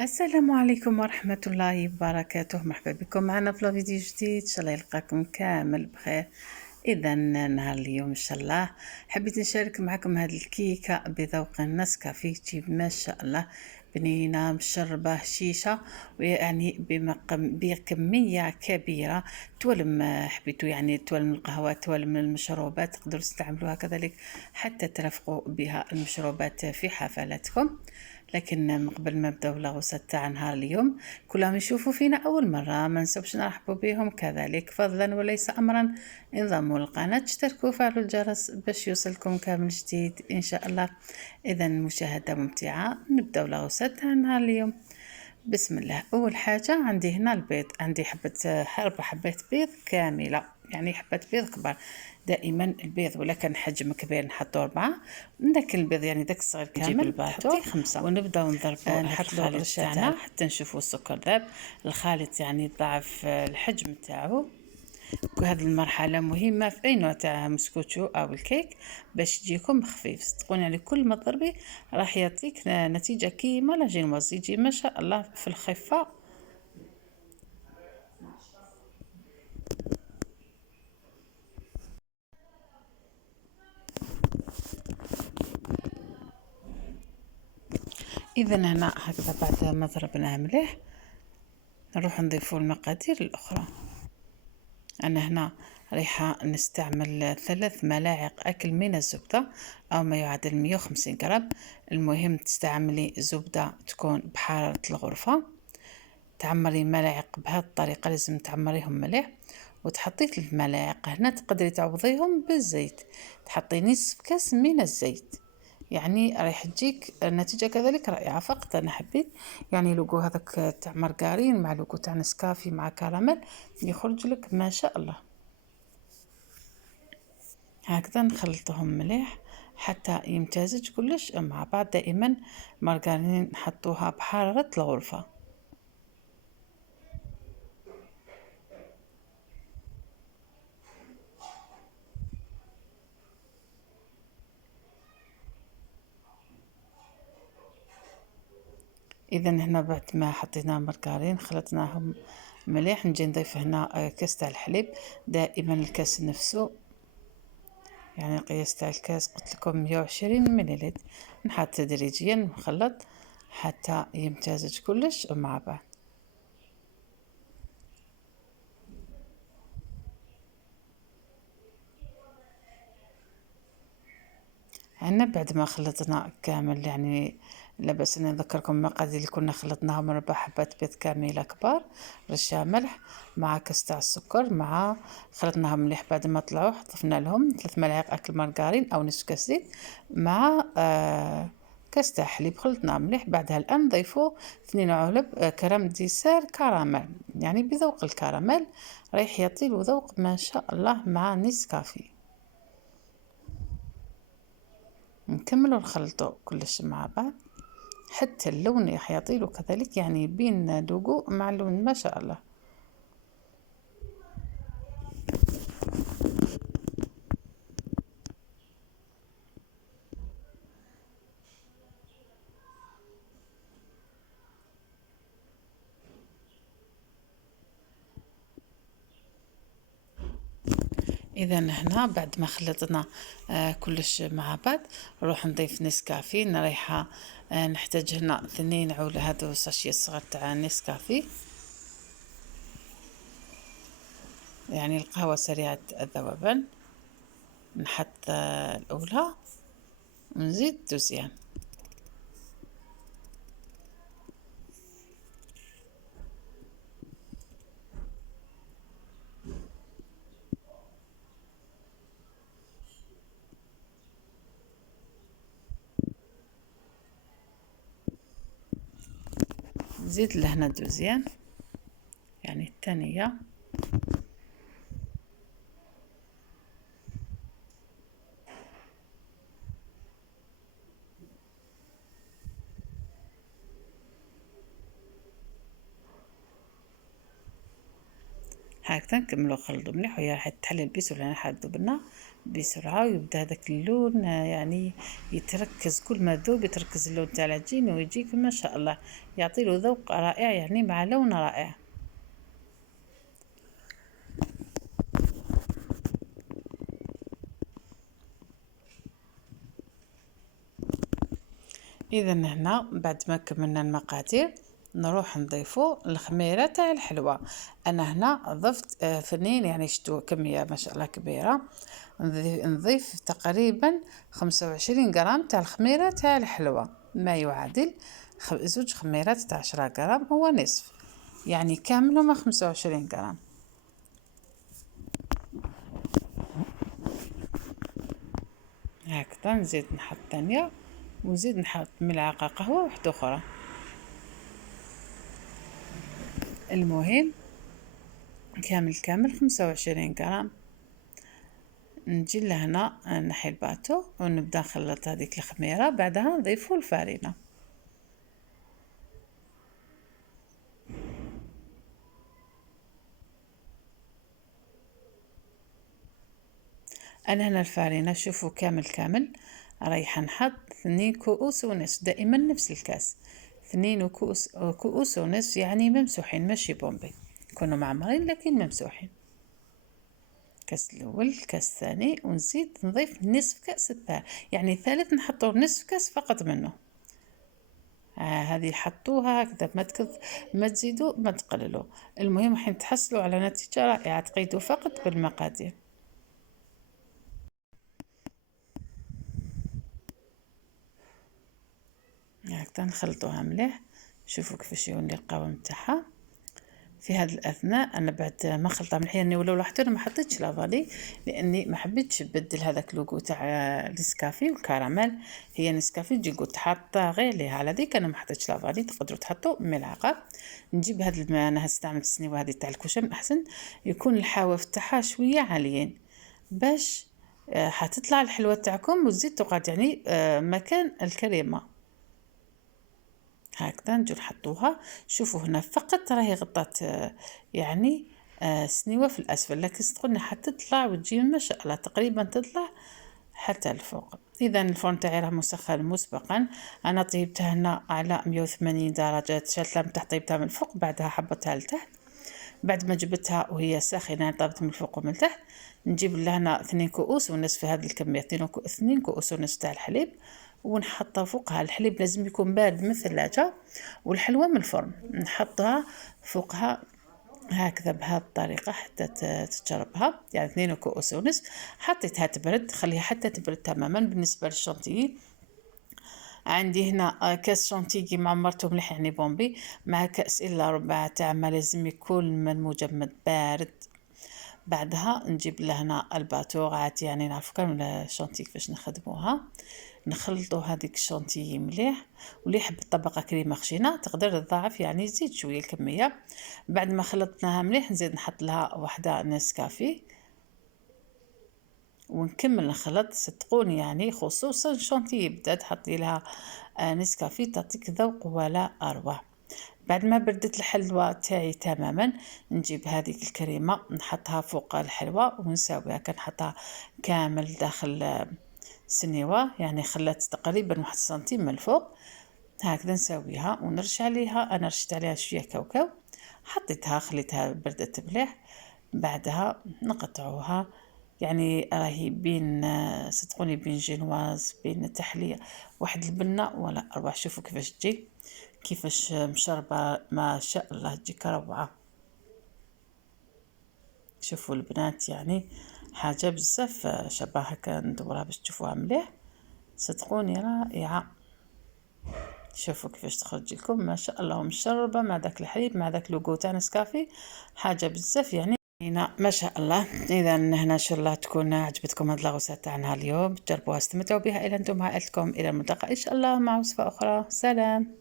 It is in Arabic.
السلام عليكم ورحمة الله وبركاته. مرحبا بكم معنا في فيديو جديد. ان شاء الله يلقاكم كامل بخير. اذا نهار اليوم ان شاء الله حبيت نشارك معكم هذه الكيكة بذوق النسكافيه، تجيب ما شاء الله بنينة مشربة شيشة، ويعني بكمية كبيرة تولم. حبيتوا يعني تولم القهوة، تولم المشروبات، تقدروا تستعملوها كذلك حتى ترافقوا بها المشروبات في حفلاتكم. لكن من قبل ما نبداو الغوصة تاع نهار اليوم، كلهم يشوفوا فينا اول مره، ما نسوش نرحبوا بهم كذلك فضلا وليس امرا. انضموا للقناه، اشتركوا، فعلوا الجرس باش يوصلكم كامل جديد ان شاء الله. اذا مشاهده ممتعه، نبداو الغوصة تاع نهار اليوم. بسم الله. اول حاجه عندي هنا البيض، عندي حبه 4 حبات بيض كامله، يعني حبات بيض كبار. دائما البيض ولا كان حجم كبير نحطو 4، داك البيض يعني داك الصغير نجيب كامل الباطو تحطيه 5. ونبداو نضربوا نحط له الخليط الرشه تاعنا تاعنا حتى نشوفوا السكر ذاب. الخليط يعني ضاعف الحجم تاعو. وهذه المرحله مهمه في اي نوع تاع مسكوتشو او الكيك باش تجيكم خفيف. صدقوني يعني كل ما تضربي راح يعطيك نتيجه كيما لاجينواز، يجي ما شاء الله في الخفه. اذا هنا هكذا بعد ما ضربناه مليح نروح نضيفوا المقادير الاخرى. انا هنا رايحه نستعمل 3 ملاعق اكل من الزبده او ما يعادل 150 غرام. المهم تستعملي زبده تكون بحراره الغرفه. تعمري ملاعق بهذه الطريقه، لازم تعمريهم مليح. وتحطيت الملاعق هنا تقدري تعوضيهم بالزيت، تحطي نصف كاس من الزيت، يعني راح تجيك النتيجة كذلك رائعة. فقط أنا حبيت يعني لوغو هذاك تاع مارغرين مع لوغو تاع نسكافي مع كراميل يخرج لك ما شاء الله. هكذا نخلطهم مليح حتى يمتزج كلش مع بعض. دائما مارغرين نحطوها بحرارة الغرفة. اذا هنا بعد ما حطينا مارغرين خلطناهم مليح، نجي نضيف هنا كاس تاع الحليب. دائما الكاس نفسه، يعني القياس تاع الكاس قلت لكم 120 مليلتر. نحط تدريجيا نخلط حتى يمتزج كلش مع بعض. عنا بعد ما خلطنا كامل، يعني لا بأس أن نذكركم المقادير اللي كنا خلطناهم: 4 حبات بيض كاملة كبار، رشة ملح، مع كاس تاع السكر، مع خلطناهم مليح. بعد ما طلعوا ضفنا لهم 3 ملاعق أكل مارغرين أو نصف كاس زيت، مع كاس تاع حليب خلطناه مليح. بعدها الآن نضيفوا 2 علب كريم ديسير كراميل، يعني بذوق الكراميل، رايح يعطي له ذوق ما شاء الله مع نسكافيه. نكملوا نخلطوا كلش مع بعض حتى اللون راح يعطيله كذلك، يعني بين لوغو مع اللون ما شاء الله. اذا هنا بعد ما خلطنا كلش مع بعض نروح نضيف نسكافيه. انا رايحه نحتاج هنا 2 عولة هذو ساشي صغار تاع نسكافيه، يعني القهوه سريعه الذوبان. نحط الاولى ونزيد الدوزيام. نزيد لهنا الدوزيام، يعني الثانيه. هكذا نكملو نخلطو مليح، وهي راح تحل البيس ولا راح تذوبلنا بسرعة، ويبدا هذاك اللون يعني يتركز. كل ما ذوب يتركز اللون تاع العجين ويجيك ما شاء الله، يعطي له ذوق رائع يعني مع لون رائع. اذا هنا بعد ما كملنا المقادير نروح نضيفو الخميره تاع الحلوى. انا هنا ضفت فنين، يعني شتو كميه ما شاء الله كبيره. نضيف تقريبا 25 غرام تاع الخميره تاع الحلوى، ما يعادل زوج خميرات تاع 10 غرام، هو نصف يعني كامل هما 25 غرام. هكذا نزيد نحط ثانيه، ونزيد نحط ملعقه قهوه واحده اخرى. المهم كامل 25 غرام. نجي لهنا نحي الباتو ونبدا نخلط هذيك الخميره، بعدها نضيفوا الفارينه. انا هنا الفارينه شوفوا كامل رايحه نحط 2 كؤوس ونصف، دائما نفس الكاس 2 كؤوس ونصف، يعني ممسوحين ماشي بومبي، يكونوا معمرين لكن ممسوحين. الكاس الاول الكاس الثاني، ونزيد نضيف نصف كاس الثالث، يعني الثالث نحطو نصف كاس فقط منه. هذه حطوها هكذا، ما تزيدوا ما تقللوا. المهم حين تحصلوا على نتيجة رائعة تقيدوا فقط بالمقادير. هكذا نخلطوها مليح. شوفوا كيفاش يولي القوام تاعها. في هذه الاثناء انا بعد ما خلطها مليح، يعني ولو لاحظتوا انا ما حطيتش لافالي، لاني ما حبيتش نبدل هذاك لوغو تاع النسكافي والكراميل. هي نسكافي تجي قلت حاطه غير ليها، على ديك انا ما حطيتش لافالي، تقدروا تحطوا ملعقه. نجيب هذا الماء، انا هستعمل السنيوه هذه تاع الكشم، احسن يكون الحواف تاعها شويه عاليين باش حتطلع الحلوه تاعكم وتزيد تقعد يعني مكان الكريمه. هكذا نجو نحطوها. شوفوا هنا فقط راهي غطات يعني سنيوة في الأسفل، لكن صدقوني حتطلع وتجي ما شاء الله تقريبا تطلع حتى الفوق. إذا الفرن تاعي راه مسخن مسبقا، أنا طيبتها هنا على 180 درجة، شلتها من تحت طيبتها من الفوق، بعدها حبتها لتحت. بعد ما جبتها وهي ساخنة طابت من الفوق ومن تحت، نجيب لهنا 2 كؤوس ونصف في هذه الكمية، 2 كؤوس ونصف تاع الحليب، ونحط فوقها الحليب لازم يكون بارد من الثلاجة، والحلوى من الفرن نحطها فوقها هكذا بهذه الطريقة حتى تشربها، يعني 2 كؤوس ونصف. حطيتها تبرد، خليها حتى تبرد تماما. بالنسبة للشونتيي عندي هنا كاس شونتيي معمرته مليح يعني بومبي، مع كأس إلا ربع تاع ما لازم يكون من مجمد بارد. بعدها نجيب لهنا الباتور عاد، يعني نعرفو كامل الشونتي كيفاش نخدموها. نخلطوا هذيك الشونتي مليح، واللي يحب الطبقه كريمه خشينه تقدر تضاعف يعني يزيد شويه الكميه. بعد ما خلطناها مليح نزيد نحط لها واحده نسكافي ونكمل نخلط. صدقوني يعني خصوصا الشونتي بدا تحطي لها نسكافي تعطيك ذوق ولا اروع. بعد ما بردت الحلوى تاعي تماما نجيب هذيك الكريمه نحطها فوق الحلوى ونساويها، كنحطها كامل داخل سنيوه، يعني خلات تقريبا 1 سنتيم من الفوق. هكذا نساويها ونرش عليها. انا رشت عليها شويه كاوكاو، حطيتها خليتها بردت مليح. بعدها نقطعوها، يعني راهي بين صدقوني بين جينواز بين تحليه واحد البنه ولا اروع. شوفوا كيفاش تجي، كيفاش مشربة ما شاء الله تجيك روعة. شوفوا البنات يعني حاجة بزاف شبه هكا، ندورها باش تشوفوها مليح. صدقوني رائعة. شوفوا كيفاش تخرج لكم ما شاء الله مشربة مع داك الحليب مع داك لوغو تاع نسكافي، حاجة بزاف يعني هنا ما شاء الله. اذا هنا ان شاء الله تكون عجبتكم هاد الغوصه تاعنا اليوم، تجربوها استمتعوا بها الى انتم عائلتكم. الى الملتقى ان شاء الله مع وصفه اخرى. سلام.